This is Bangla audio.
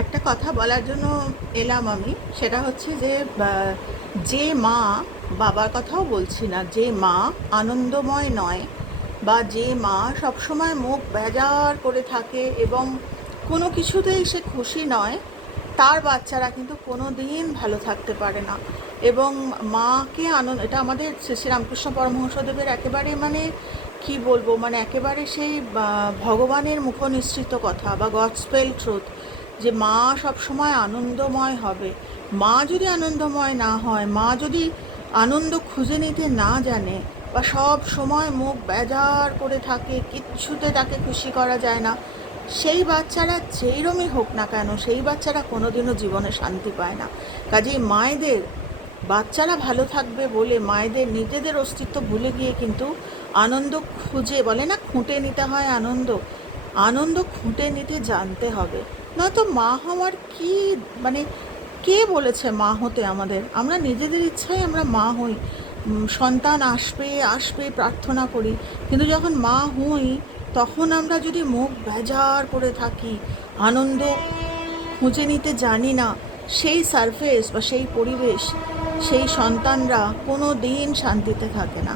একটা কথা বলার জন্য এলাম আমি। সেটা হচ্ছে যে যে মা বাবার কথাও বলছি না, যে মা আনন্দময় নয় বা যে মা সবসময় মুখ বেজার করে থাকে এবং কোনো কিছুতেই সে খুশি নয়, তার বাচ্চারা কিন্তু কোনো দিন ভালো থাকতে পারে না। এবং মাকে আনন্দ, এটা আমাদের শ্রী রামকৃষ্ণ পরমহংসদেবের একেবারে মানে কি বলব মানে একেবারে সেই ভগবানের মুখনিসৃত কথা বা গডস্পেল ট্রুথ যে মা সবসময় আনন্দময় হবে। মা যদি আনন্দময় না হয়, মা যদি আনন্দ খুঁজে নিতে না জানে বা সব সময় মুখ বেজার করে থাকে, কিচ্ছুতে তাকে খুশি করা যায় না, সেই বাচ্চারা যেইরমই হোক না কেন, সেই বাচ্চারা কোনোদিনও জীবনে শান্তি পায় না। কাজেই মায়েদের, বাচ্চারা ভালো থাকবে বলে মায়েদের নিজেদের অস্তিত্ব ভুলে গিয়ে কিন্তু আনন্দ খুঁজে, বলে না খুঁটে নিতে হয় আনন্দ আনন্দ খুঁটে নিতে জানতে হবে। নয়তো মা হওয়ার কি মানে কে বলেছে মা হতে আমাদের? আমরা নিজেদের ইচ্ছায় আমরা মা হই। সন্তান আসবে আসবে, প্রার্থনা করি। কিন্তু যখন মা হই, তখন আমরা যদি মুখ বেজার করে থাকি, আনন্দ খুঁজে নিতে জানি না, সেই সারফেস বা সেই পরিবেশ, সেই সন্তানরা কোনো দিন শান্তিতে থাকে না।